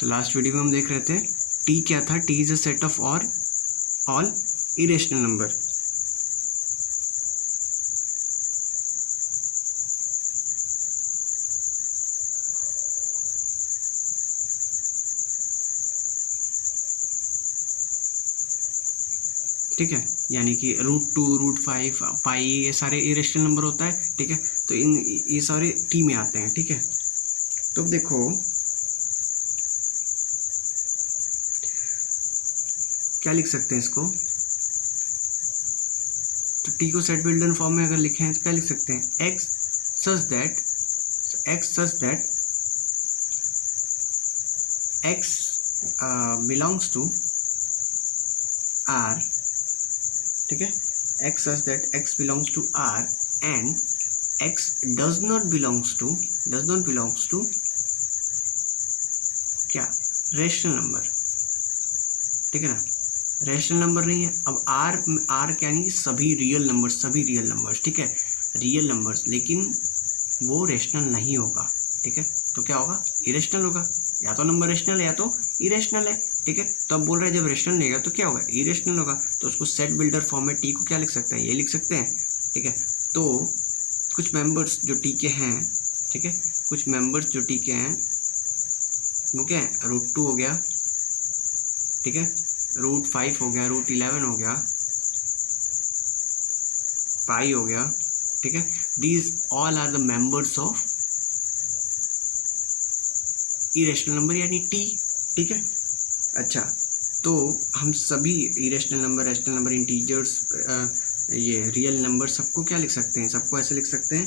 तो last video में हम देख रहे थे टी क्या था, T is a set of all irrational number. ठीक है, यानी कि √2 √5 पाई ये सारे इरेशनल नंबर होता है। ठीक है, तो ये सारे टी में आते हैं। ठीक है, तो अब देखो क्या लिख सकते हैं इसको, तो टी को सेट बिल्डर फॉर्म में अगर लिखें तो क्या लिख सकते हैं, x such that x belongs to R. ठीक है, x such that x belongs to R and x does not belongs to क्या, रेशनल नंबर। ठीक है ना, रेशनल नंबर नहीं है। अब आर क्या नहीं, सभी रियल नंबर्स। ठीक है, रियल नंबर्स, लेकिन वो रेशनल नहीं होगा। ठीक है, तो क्या होगा, इरेशनल होगा। या तो नंबर रेशनल है या तो इरेशनल है। ठीक है, तो अब बोल रहे हैं जब रेशनल नहीं होगा तो क्या होगा, इरेशनल होगा। तो उसको सेट बिल्डर फॉर्म में टी को क्या लिख सकते हैं, ये लिख सकते हैं। ठीक है, तो कुछ मेंबर्स जो टी के हैं, ठीक है, कुछ मेंबर्स जो टी के हैं वो क्या है, √2 हो गया। ठीक है, √5 हो गया, √11 हो गया, पाई हो गया। ठीक है, these all are the members of irrational number यानी टी। ठीक है, अच्छा, तो हम सभी irrational number, rational number, integers, ये रियल नंबर सबको क्या लिख सकते हैं, सबको ऐसे लिख सकते हैं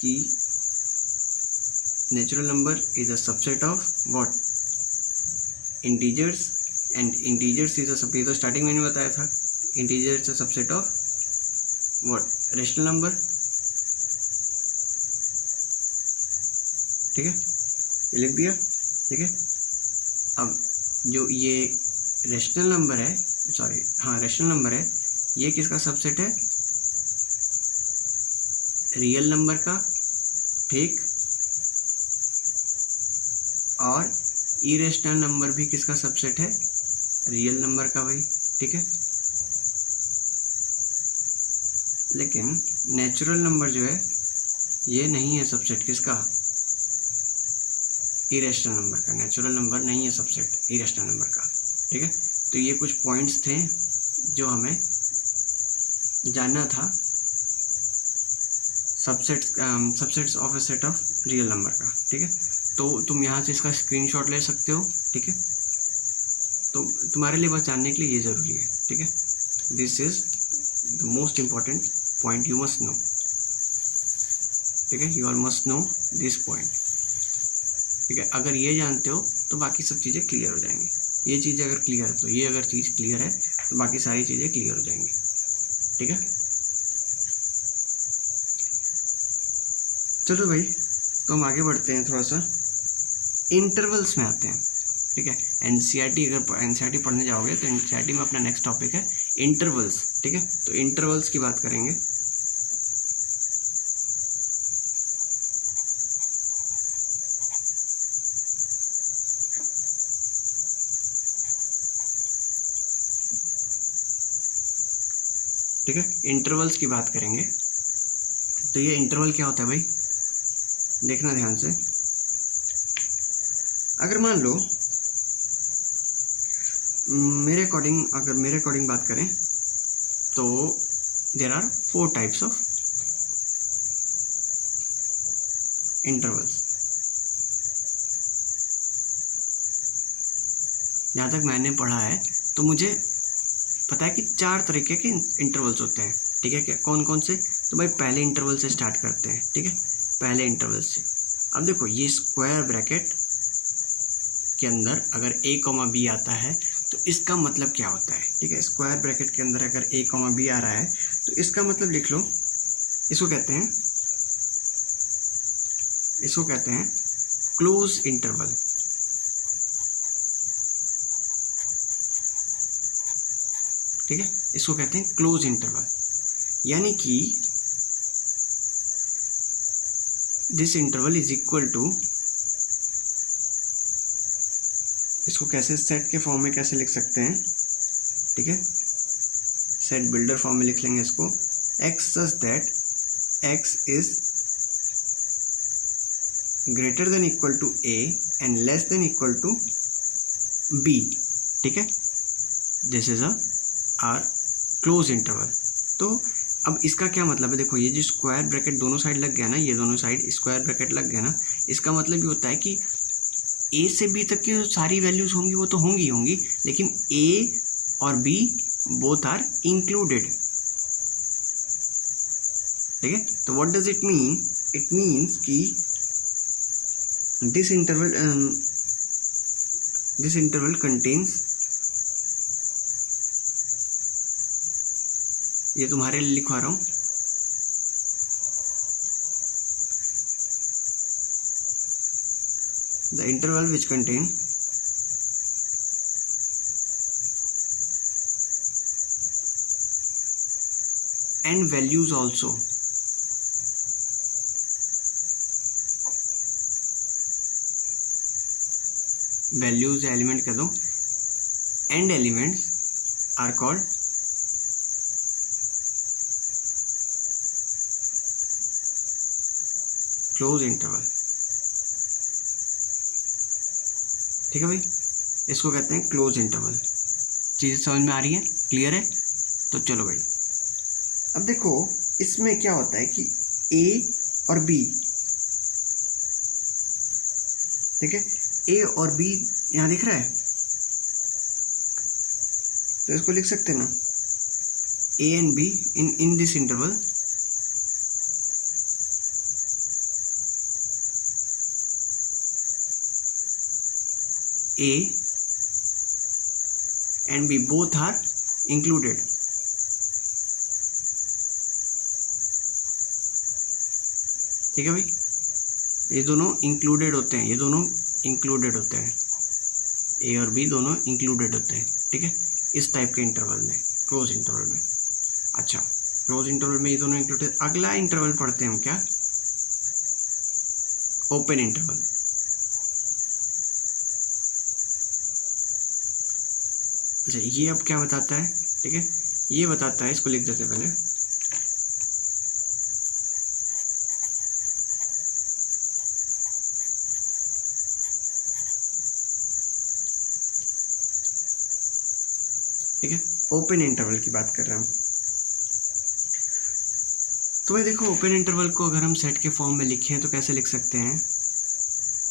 कि natural number is a subset of what, integers, and integers is a subset, तो स्टार्टिंग में मैंने बताया था, integer is a subset of what, rational number. ठीक है, ये लिख दिया। ठीक है, अब जो ये रेशनल नंबर है, सॉरी हाँ रेशनल नंबर है, ये किसका सबसेट है, रियल नंबर का। ठीक, और इरेशनल नंबर भी किसका सबसेट है, रियल नंबर का भाई। ठीक है, लेकिन नेचुरल नंबर जो है ये नहीं है सबसेट किसका, इरेशनल नंबर का। नेचुरल नंबर नहीं है सबसेट इरेशनल नंबर का। ठीक है, तो ये कुछ पॉइंट्स थे जो हमें जानना था subsets of A set of real number का। ठीक है, तो तुम यहाँ से इसका स्क्रीनशॉट ले सकते हो। ठीक है, तो तुम्हारे लिए बस जानने के लिए ये ज़रूरी है। ठीक है, this is the most important point you must know. ठीक है, you are must know this point. ठीक है, अगर ये जानते हो तो बाकी सब चीज़ें क्लियर हो जाएंगी। ये चीज़ अगर क्लियर है तो ये अगर चीज़ क्लियर है तो बाकी सारी चीज़ें क्लियर हो जाएंगी। ठीक है, चलो भाई, तो हम आगे बढ़ते हैं, थोड़ा सा इंटरवल्स में आते हैं। ठीक है, एनसीईआरटी, अगर एनसीईआरटी पढ़ने जाओगे तो एनसीईआरटी में अपना नेक्स्ट टॉपिक है इंटरवल्स। ठीक है, तो इंटरवल्स की बात करेंगे। ठीक है, इंटरवल्स की बात करेंगे। तो ये इंटरवल क्या होता है भाई, देखना ध्यान से। अगर मान लो अगर मेरे अकॉर्डिंग बात करें तो there are 4 types of intervals. जहाँ तक मैंने पढ़ा है तो मुझे पता है कि 4 तरीके के इंटरवल्स होते हैं। ठीक है, क्या कौन कौन से, तो भाई पहले इंटरवल से स्टार्ट करते हैं। ठीक है, पहले इंटरवल से। अब देखो ये स्क्वायर ब्रैकेट के अंदर अगर a, b आता है तो इसका मतलब क्या होता है। ठीक है, स्क्वायर ब्रैकेट के अंदर अगर a, b आ रहा है तो इसका मतलब लिख लो, इसको कहते हैं क्लोज इंटरवल। ठीक है, इसको कहते हैं क्लोज इंटरवल, यानी कि this interval is equal to इसको कैसे सेट के फॉर्म में कैसे लिख सकते हैं, ठीक है, सेट बिल्डर फॉर्म में लिख लेंगे इसको, x such that x is greater than equal to a and less than equal to B, ठीक है, this is our close interval. तो अब इसका क्या मतलब है, देखो ये जो स्क्वायर ब्रैकेट दोनों साइड लग गया ना, ये दोनों साइड स्क्वायर ब्रैकेट लग गया ना, इसका मतलब ये होता है कि ए से बी तक की जो सारी वैल्यूज होंगी वो तो होंगी होंगी, लेकिन ए और बी बोथ आर इंक्लूडेड, ठीक है। तो what does it mean, it means कि दिस इंटरवल कंटेन्स, ये तुम्हारे लिए लिखवा रहा हूँ, the interval which contain and values also, values element कह दो, and elements are called close interval, ठीक है भाई, इसको कहते हैं क्लोज इंटरवल। चीज़ समझ में आ रही है, क्लियर है? तो चलो भाई, अब देखो इसमें क्या होता है कि ए और बी, ठीक है, ए और बी यहाँ दिख रहा है, तो इसको लिख सकते हैं ना, ए and be in this interval A and B both are included, ठीक है भाई, ये दोनों इंक्लूडेड होते हैं, ये दोनों इंक्लूडेड होते हैं, ए और बी दोनों इंक्लूडेड होते हैं, ठीक है, इस टाइप के इंटरवल में, क्लोज इंटरवल में। अच्छा, क्लोज इंटरवल में ये दोनों इंक्लूडेड। अगला इंटरवल पढ़ते हैं हम क्या, ओपन इंटरवल। अच्छा, ये अब क्या बताता है, ठीक है, ये बताता है, इसको लिख देते हैं पहले, ठीक है, ओपन इंटरवल की बात कर रहे हैं हम। तो भाई देखो, ओपन इंटरवल को अगर हम सेट के फॉर्म में लिखें तो कैसे लिख सकते हैं,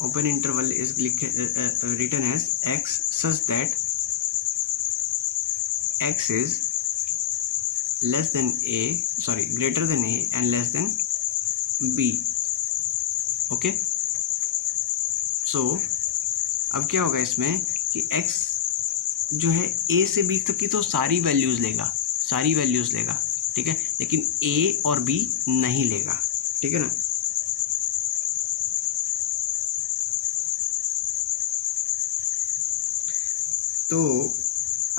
open interval is written as x such that x is less than a, sorry, greater than a and less than b, okay. So अब क्या होगा इसमें कि x जो है a से b तक की तो सारी वैल्यूज लेगा, सारी वैल्यूज लेगा, ठीक है, लेकिन a और b नहीं लेगा, ठीक है ना। तो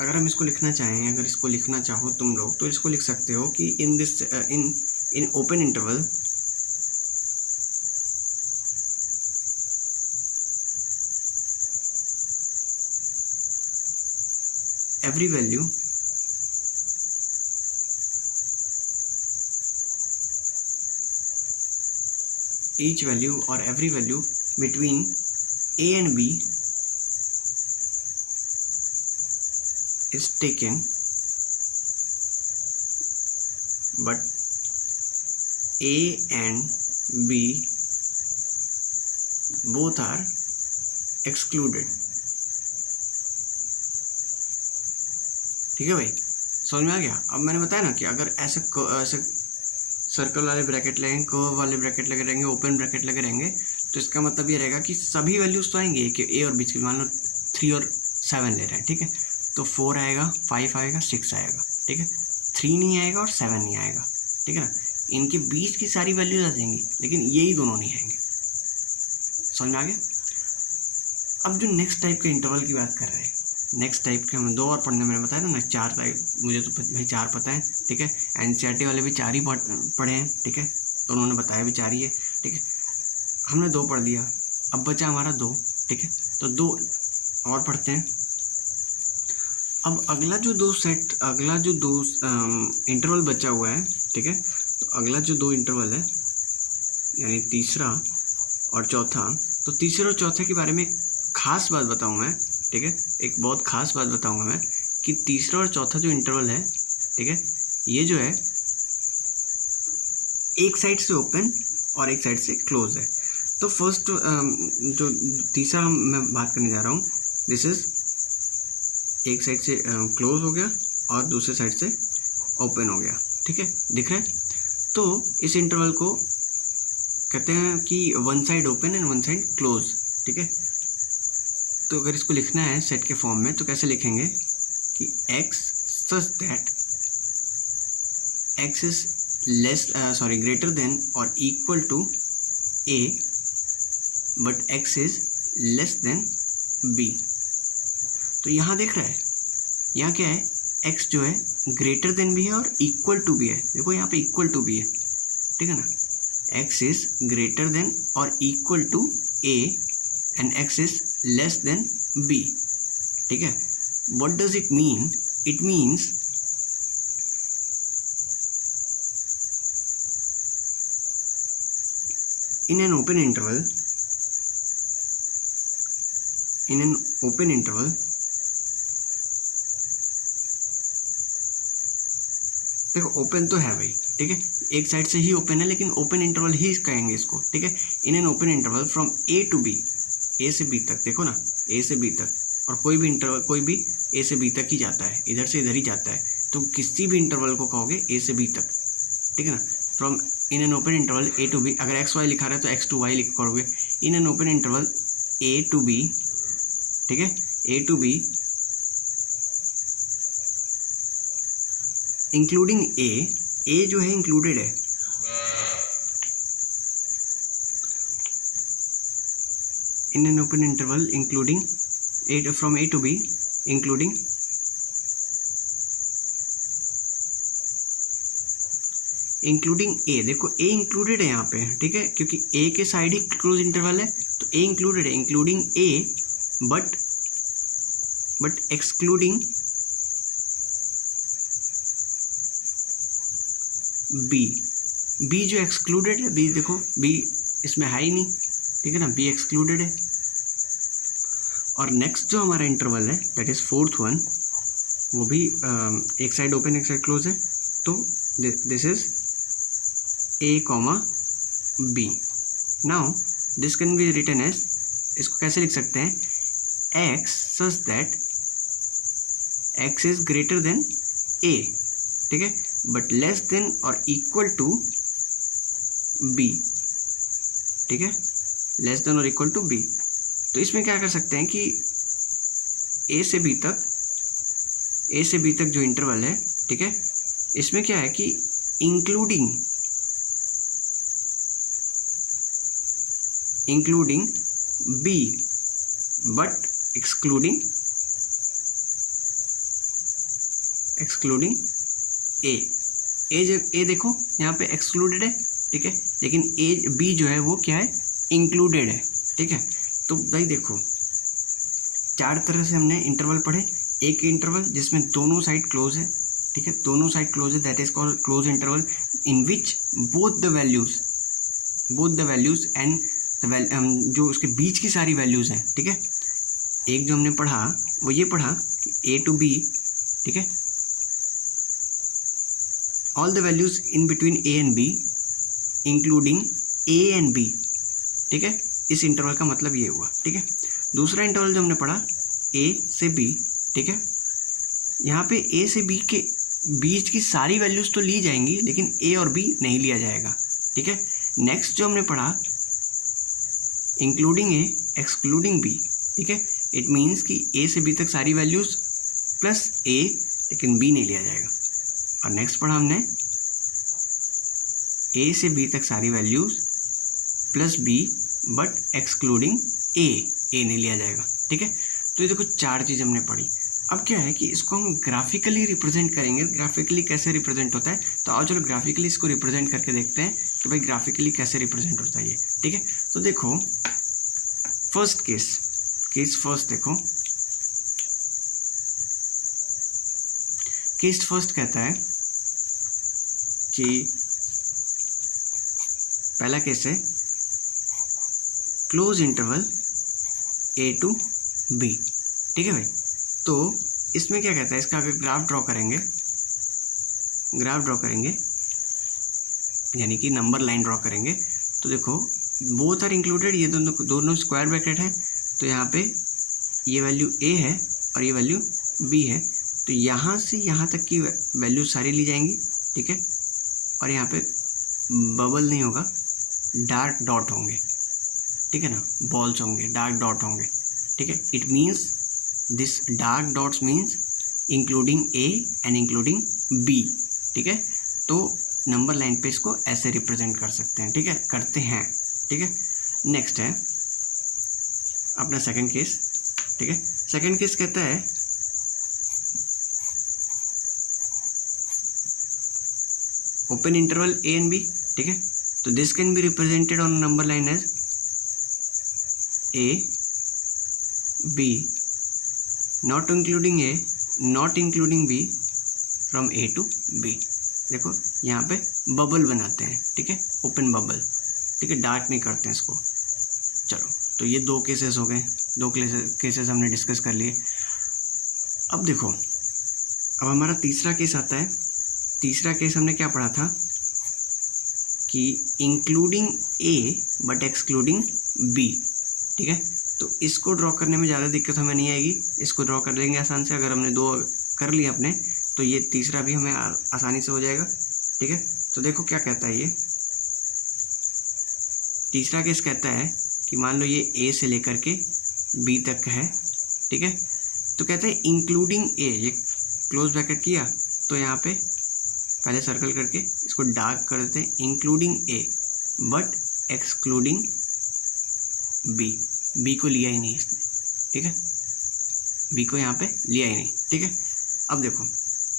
अगर हम इसको लिखना चाहें, अगर इसको लिखना चाहो तुम लोग, तो इसको लिख सकते हो कि in this in open interval every value each value or every value between a and b is taken, but a and b both are excluded, ठीक है भाई, समझ में आ गया। अब मैंने बताया ना कि अगर ऐसे सर्कल वाले ब्रैकेट लगेंगे, कर्व वाले ब्रैकेट लगे रहेंगे, ओपन ब्रैकेट लगे रहेंगे, तो इसका मतलब ये रहेगा कि सभी वैल्यूज तो आएंगे कि ए और बी की, मान लो 3 और 7 ले रहे हैं, ठीक है, तो 4 आएगा, 5 आएगा, 6 आएगा, ठीक है, 3 नहीं आएगा और 7 नहीं आएगा, ठीक है ना। इनके बीच की सारी वैल्यूज आ जाएंगी, लेकिन यही दोनों नहीं आएंगे, समझ में आ गया। अब जो नेक्स्ट टाइप के इंटरवल की बात कर रहे हैं, नेक्स्ट टाइप के हमें 2 और पढ़ने, मैंने बताया था ना 4 टाइप, मुझे तो भाई 4 पता है, ठीक है, एनसीईआरटी वाले भी 4 ही पढ़े हैं, ठीक है, तो उन्होंने बताया भी 4 ही है, ठीक है, हमने 2 पढ़ दिया, अब बचा हमारा 2, ठीक है, तो 2 और पढ़ते हैं। अब अगला जो दो इंटरवल बचा हुआ है, ठीक है, तो अगला जो दो इंटरवल है यानी तीसरा और चौथा, तो तीसरे और चौथे के बारे में खास बात बताऊँ मैं, ठीक है, एक बहुत खास बात बताऊँगा मैं कि तीसरा और चौथा जो इंटरवल है, ठीक है, ये जो है एक साइड से ओपन और एक साइड से क्लोज है। तो फर्स्ट जो तीसरा मैं बात करने जा रहा हूँ, दिस इज एक साइड से क्लोज हो गया और दूसरे साइड से ओपन हो गया, ठीक है, दिख रहा है। तो इस इंटरवल को कहते हैं कि one side open and one side close, ठीक है। तो अगर इसको लिखना है सेट के फॉर्म में तो कैसे लिखेंगे कि x such that x is greater than और equal to a but x is less than b। तो यहाँ देख रहा है, यहाँ क्या है, x जो है ग्रेटर देन भी है और इक्वल टू भी है। देखो यहाँ पे इक्वल टू भी है, ठीक है ना, x इज ग्रेटर देन और equal to a and x is less than b, ठीक है। What does it mean? It means in an open interval देखो ओपन तो है भाई, ठीक है, एक साइड से ही ओपन है लेकिन ओपन इंटरवल ही कहेंगे इसको, ठीक है। In an open interval from A to B, A से बी तक, देखो ना, ए से बी तक, और कोई भी इंटरवल कोई भी ए से बी तक ही जाता है, इधर से इधर ही जाता है, तो किसी भी इंटरवल को कहोगे ए से बी तक, ठीक है ना। From in an open interval a to b, अगर एक्स वाई लिखा रहा है तो एक्स टू वाई लिख करोगे। In an open interval a to B, ठीक है, a to b including a जो है इंक्लूडेड है, in an open interval including a from A to b including a, देखो ए इंक्लूडेड है यहाँ पे, ठीक है, क्योंकि ए के साइड ही क्लोज इंटरवल है, तो ए इंक्लूडेड है, including a but excluding b जो एक्सक्लूडेड है, बी देखो, बी इसमें है ही नहीं, ठीक है ना, बी एक्सक्लूडेड है। और नेक्स्ट जो हमारा इंटरवल है दैट इज फोर्थ वन, वो भी एक साइड ओपन एक साइड क्लोज है, तो this is A comma B. Now this can be written as, इसको कैसे लिख सकते हैं, x such that x is greater than A, ठीक है, बट लेस देन और इक्वल टू बी, ठीक है, लेस देन और इक्वल टू बी। तो इसमें क्या कर सकते हैं कि ए से बी तक जो इंटरवल है, ठीक है, इसमें क्या है कि इंक्लूडिंग बी बट एक्सक्लूडिंग ए देखो यहाँ पे एक्सक्लूडेड है, ठीक है, लेकिन बी जो है वो क्या है, इंक्लूडेड है, ठीक है। तो भाई देखो, चार तरह से हमने इंटरवल पढ़े। एक इंटरवल जिसमें दोनों साइड क्लोज है, ठीक है, दोनों साइड क्लोज है, that is called close interval, in which both the values and जो उसके बीच की सारी वैल्यूज हैं, ठीक है। एक जो हमने पढ़ा वो ये पढ़ा ए टू बी, ठीक है, all the values in between a and b including a and b, ठीक है, इस इंटरवल का मतलब ये हुआ, ठीक है। दूसरा इंटरवल जो हमने पढ़ा a से b, ठीक है, यहाँ पे a से b के बीच की सारी वैल्यूज तो ली जाएंगी लेकिन a और b नहीं लिया जाएगा, ठीक है। नेक्स्ट जो हमने पढ़ा इंक्लूडिंग a एक्सक्लूडिंग b, ठीक है, इट मीन्स कि a से b तक सारी वैल्यूज प्लस a लेकिन b नहीं लिया जाएगा। और नेक्स्ट पढ़ा हमने ए से बी तक सारी values plus B but excluding A नहीं लिया जाएगा, ठीक है। तो ये देखो चार चीज़ हमने पढ़ी। अब क्या है कि इसको हम ग्राफिकली रिप्रेजेंट करेंगे। ग्राफिकली कैसे रिप्रेजेंट होता है, तो आओ चलो ग्राफिकली इसको रिप्रेजेंट करके देखते हैं कि भाई ग्राफिकली कैसे रिप्रेजेंट होता है ये, ठीक है। तो देखो फर्स्ट केस फर्स्ट देखो, केस फर्स्ट कहता है कि पहला केस है close interval a to B, ठीक है भाई। तो इसमें क्या कहता है, इसका अगर ग्राफ ड्रॉ करेंगे यानी कि नंबर लाइन ड्रॉ करेंगे, तो देखो बोथ आर इंक्लूडेड, ये दोनों स्क्वायर ब्रैकेट है, तो यहाँ पे ये वैल्यू ए है और ये वैल्यू बी है, तो यहाँ से यहाँ तक की वैल्यू सारी ली जाएंगी, ठीक है। और यहाँ पे बबल नहीं होगा, डार्क डॉट होंगे, ठीक है ना, बॉल्स होंगे, डार्क डॉट होंगे, ठीक है। It means this dark dots means including a and including b, ठीक है। तो नंबर लाइन पे इसको ऐसे रिप्रेजेंट कर सकते हैं, ठीक है, करते हैं, ठीक है। नेक्स्ट है अपना सेकंड केस, ठीक है। सेकंड केस कहता है open interval a and B, ठीक है। तो this can be represented on number line as a b not including a not including b from A to b. देखो यहाँ पे बबल बनाते हैं, ठीक है, ओपन बबल, ठीक है, डार्क नहीं करते हैं इसको। चलो, तो ये दो केसेस हो गए, दो केसेस हमने डिस्कस कर लिए। अब देखो, अब हमारा तीसरा केस आता है। तीसरा केस हमने क्या पढ़ा था कि including a but excluding b, ठीक है। तो इसको ड्रॉ करने में ज़्यादा दिक्कत हमें नहीं आएगी, इसको ड्रॉ कर लेंगे आसान से। अगर हमने दो कर लिए अपने, तो ये तीसरा भी हमें आसानी से हो जाएगा, ठीक है। तो देखो क्या कहता है ये तीसरा केस, कहता है कि मान लो ये ए से लेकर के बी तक है, ठीक है। तो कहता है इंक्लूडिंग ए, ये क्लोज ब्रैकेट किया, तो यहाँ पे पहले सर्कल करके इसको डार्क कर देते हैं, including a but excluding b. B को लिया ही नहीं इसने, ठीक है, बी को यहाँ पे लिया ही नहीं, ठीक है। अब देखो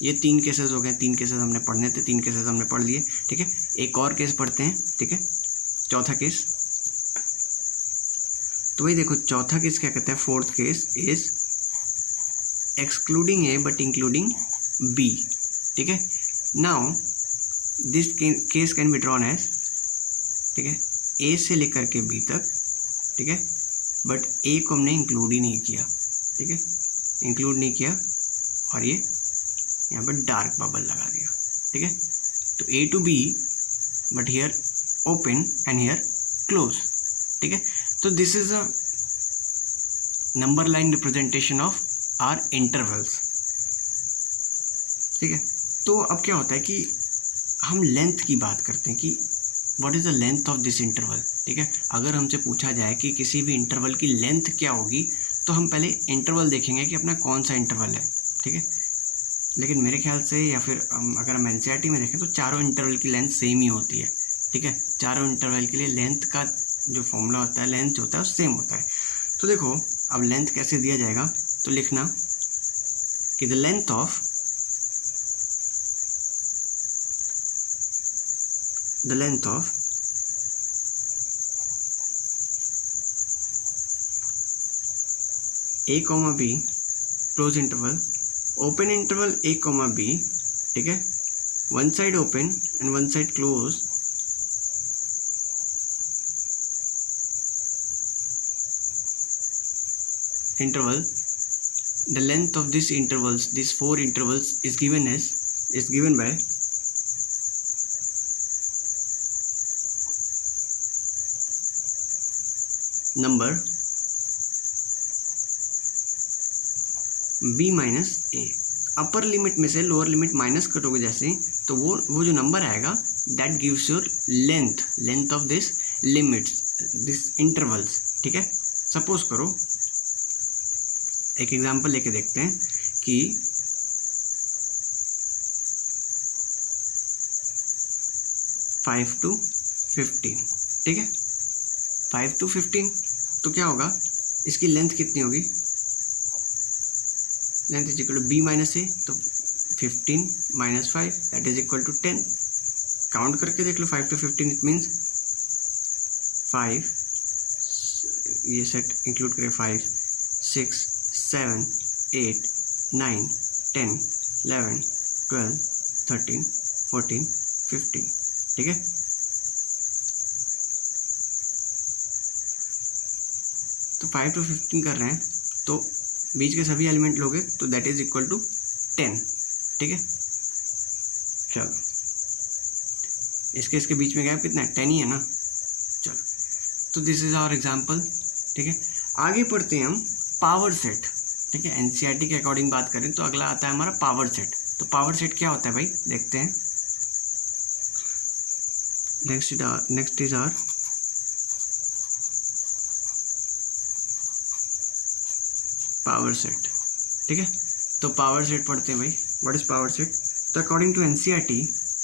ये तीन केसेस हो गए, तीन केसेस हमने पढ़ने थे, तीन केसेस हमने पढ़ लिए, ठीक है। एक और केस पढ़ते हैं, ठीक है, चौथा केस। तो वही देखो चौथा केस क्या कहता है, fourth case is excluding a but including b, ठीक है। Now this case can be drawn as, ठीक है, ए से लेकर के बी तक, ठीक है, बट ए को हमने इंक्लूड ही नहीं किया, ठीक है, इंक्लूड नहीं किया, और ये यहाँ पर डार्क बबल लगा दिया, ठीक है। तो A to B but here open and here close, ठीक है। तो this is a number line representation of our intervals, ठीक है। तो अब क्या होता है कि हम लेंथ की बात करते हैं कि what is the length of this interval, ठीक है। अगर हमसे पूछा जाए कि किसी भी इंटरवल की लेंथ क्या होगी, तो हम पहले इंटरवल देखेंगे कि अपना कौन सा इंटरवल है, ठीक है। लेकिन मेरे ख्याल से, या फिर अगर हम एनसीईआरटी में देखें तो चारों इंटरवल की लेंथ सेम ही होती है, ठीक है। चारों इंटरवल के लिए लेंथ का जो फॉर्मूला होता है, लेंथ जो होता है, वो सेम होता है। तो देखो अब लेंथ कैसे दिया जाएगा, तो लिखना कि the length of a comma b close interval open interval a comma b, ठीक है, one side open and one side close, interval, the length of these intervals, these four intervals is given by number b minus A. Upper limit में से lower limit minus कटोगे जैसे, तो वो जो number आएगा that gives your length of this limits, this intervals, ठीक है। Suppose करो एक एग्जांपल लेके देखते हैं कि 5 to 15, ठीक है, 5 to 15, तो क्या होगा, इसकी लेंथ कितनी होगी, length is equal to B minus A, तो 15 minus 5 that is equal to 10। Count करके देख लो, 5 to 15 इट मीन्स 5, ये सेट इंक्लूड करें, 5 6 7 8 9 10 11 12, 13, 14, 15, ठीक है। तो 5 to 15 कर रहे हैं, तो बीच के सभी एलिमेंट लोगे तो दैट इज इक्वल टू 10, ठीक है। चलो इसके बीच में गैप कितना है, 10 ही है ना। चलो तो दिस इज आवर एग्जाम्पल, ठीक है। आगे पढ़ते हैं हम पावर सेट, ठीक है। एनसीईआरटी के अकॉर्डिंग बात करें तो अगला आता है हमारा पावर सेट। तो पावर सेट क्या होता है भाई, देखते हैं। Next is our power set, ठीक है। तो पावर सेट पढ़ते हैं भाई, व्हाट इज पावर सेट। तो अकॉर्डिंग टू एनसीईआरटी,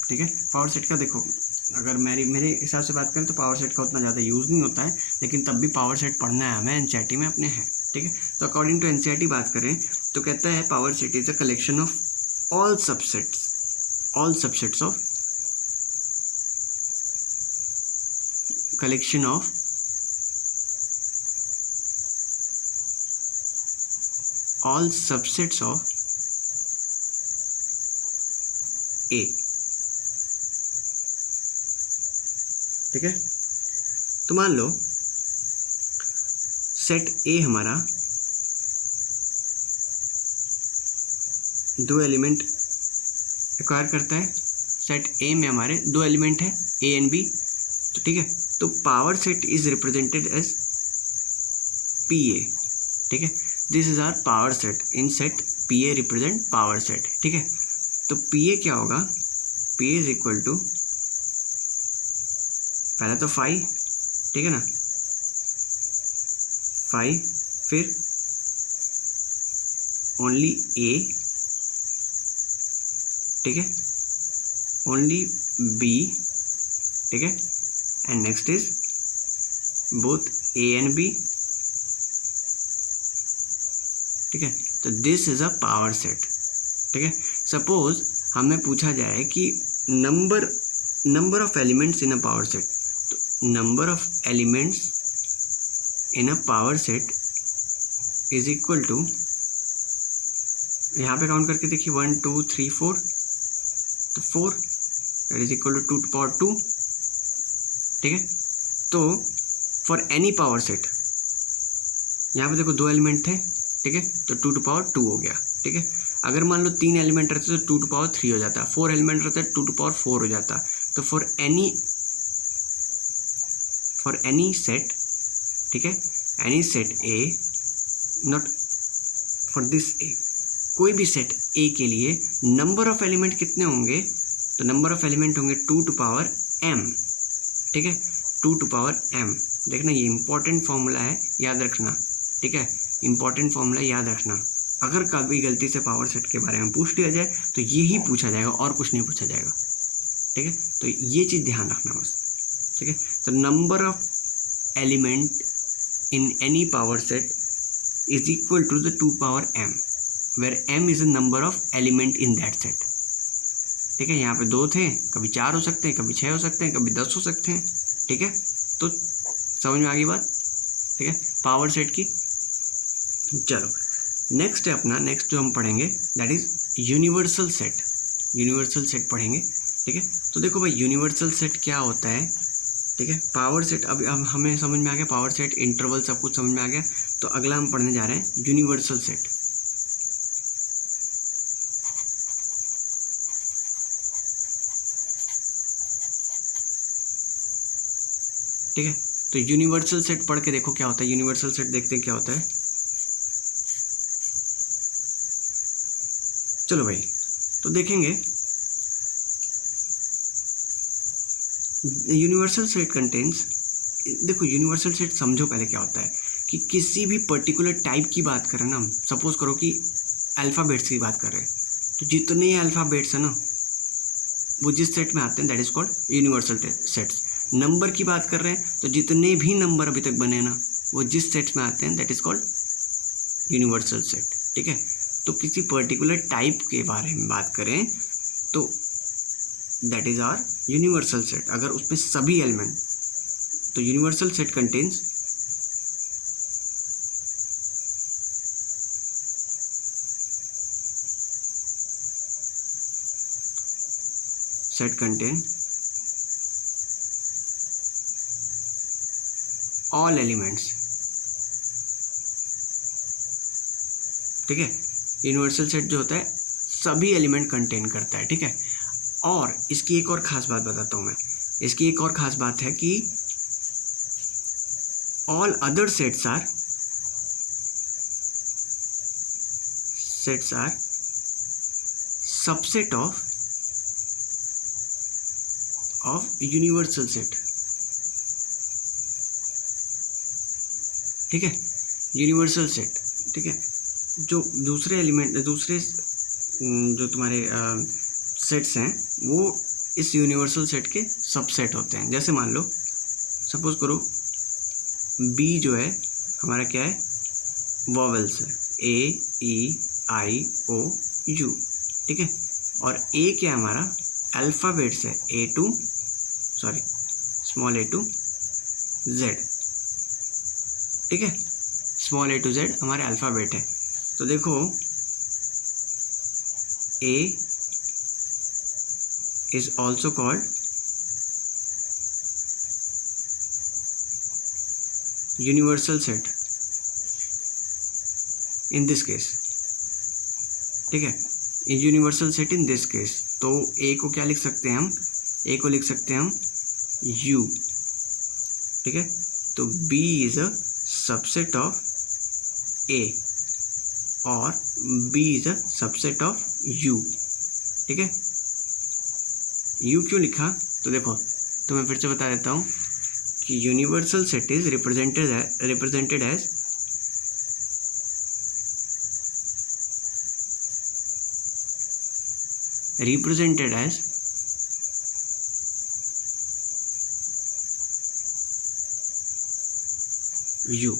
ठीक है, पावर सेट का देखो, अगर मेरे हिसाब से बात करें तो पावर सेट का उतना ज़्यादा यूज़ नहीं होता है, लेकिन तब भी पावर सेट पढ़ना है हमें, एनसीईआरटी में अपने है, ठीक है। तो अकॉर्डिंग टू एनसीईआरटी बात करें तो कहता है power set is a collection of all subsets of collection of all subsets of A, ठीक है। तो मान लो सेट ए हमारा दो एलिमेंट एक्वायर करता है, सेट ए में हमारे दो एलिमेंट है ए एंड बी, तो ठीक है। तो power set is represented as P A, ठीक है। This is our power set, in set P A represent power set, ठीक है। तो पी ए क्या होगा, पी इज इक्वल टू पहले तो 5, ठीक है ना, 5, फिर ओनली ए, ठीक है, ओनली बी, ठीक है, and next is both A and B, ठीक है। तो this is a power set, ठीक है। सपोज हमें पूछा जाए कि number of elements in a power set, तो number of elements in a power set is equal to, यहाँ पे काउंट करके देखिए 1 2 3 4, तो 4 that is equal to 2 to power 2, ठीक है। तो फॉर एनी पावर सेट, यहाँ पे देखो दो एलिमेंट थे, ठीक है, तो 2 to power 2 हो गया, ठीक है। अगर मान लो 3 एलिमेंट रहते तो 2 to power 3 हो जाता, 4 एलिमेंट रहता है 2 to power 4 हो जाता। तो फॉर एनी सेट, ठीक है, any set A, not for this A, कोई भी सेट ए के लिए नंबर ऑफ एलिमेंट कितने होंगे, तो नंबर ऑफ एलिमेंट होंगे 2 to power m, ठीक है, 2 to power m। देखना ये इंपॉर्टेंट फॉर्मूला है, याद रखना, ठीक है, इंपॉर्टेंट फॉर्मूला याद रखना। अगर कभी गलती से पावर सेट के बारे में पूछ लिया जाए तो यही पूछा जाएगा और कुछ नहीं पूछा जाएगा, ठीक है। तो ये चीज़ ध्यान रखना बस, ठीक है। तो number of element in any power set is equal to the 2 power m, where m is the number of element in that set, ठीक है। यहाँ पे 2 थे, कभी 4 हो सकते हैं, कभी 6 हो सकते हैं, कभी 10 हो सकते हैं, ठीक है। तो समझ में आ गई बात, ठीक है, पावर सेट की। चलो नेक्स्ट है अपना, नेक्स्ट जो हम पढ़ेंगे that is universal set. Universal set पढ़ेंगे, ठीक है। तो देखो भाई यूनिवर्सल सेट क्या होता है, ठीक है। पावर सेट अब हमें समझ में आ गया, पावर सेट इंटरवल सब कुछ समझ में आ गया। तो अगला हम पढ़ने जा रहे हैं यूनिवर्सल सेट, ठीक है। तो यूनिवर्सल सेट पढ़ के देखो क्या होता है, यूनिवर्सल सेट देखते हैं क्या होता है। चलो भाई तो देखेंगे यूनिवर्सल सेट कंटेन्स, देखो यूनिवर्सल सेट समझो पहले क्या होता है कि किसी भी पर्टिकुलर टाइप की बात करें ना, सपोज करो कि अल्फ़ाबेट्स की बात कर रहे हैं, तो जितने अल्फ़ाबेट्स हैं ना वो जिस सेट में आते हैं that is called universal sets. Number की बात कर रहे हैं तो जितने भी नंबर अभी तक बने ना वो जिस सेट में आते हैं that is called universal set, ठीक है। तो किसी पर्टिकुलर टाइप के बारे में बात करें तो that is our universal set, अगर उसमें सभी एलिमेंट, तो universal set contains set contain all elements, ठीक है। यूनिवर्सल सेट जो होता है सभी एलिमेंट कंटेन करता है, ठीक है। और इसकी एक और ख़ास बात बताता हूँ मैं, इसकी एक और ख़ास बात है कि all other sets are subset of universal set, ठीक है। यूनिवर्सल सेट, ठीक है। जो दूसरे एलिमेंट, दूसरे जो तुम्हारे सेट्स हैं वो इस यूनिवर्सल सेट के सबसेट होते हैं। जैसे मान लो, सपोज करो बी जो है हमारा क्या है, वॉवेल्स है, ए ई आई ओ यू, ठीक है। और ए क्या है हमारा, अल्फ़ाबेट्स है, स्मॉल a to z, ठीक है। स्मॉल a to z हमारे अल्फ़ाबेट है। तो देखो A is also called universal set in this case, ठीक है। Universal set in this case. तो A को क्या लिख सकते हैं हम, A को लिख सकते हैं हम U, ठीक है। तो B is a subset of A और B is a subset of U, ठीक है। U क्यों लिखा, तो देखो तो मैं फिर से बता देता हूँ कि universal set is represented as U,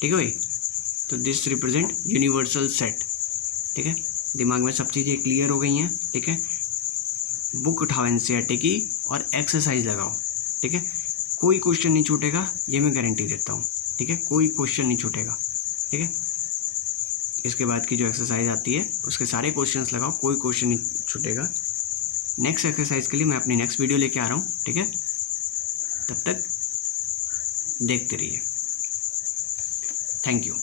ठीक है भाई। तो दिस रिप्रेजेंट यूनिवर्सल सेट, ठीक है। दिमाग में सब चीज़ें क्लियर हो गई हैं, ठीक है। बुक उठाओ एनसीईआरटी की और एक्सरसाइज लगाओ, ठीक है। कोई क्वेश्चन नहीं छूटेगा, ये मैं गारंटी देता हूँ, ठीक है। कोई क्वेश्चन नहीं छूटेगा, ठीक है। इसके बाद की जो एक्सरसाइज आती है उसके सारे क्वेश्चंस लगाओ, कोई क्वेश्चन नहीं छूटेगा। नेक्स्ट एक्सरसाइज के लिए मैं अपनी नेक्स्ट वीडियो लेके आ रहा हूँ, ठीक है। तब तक देखते रहिए। Thank you.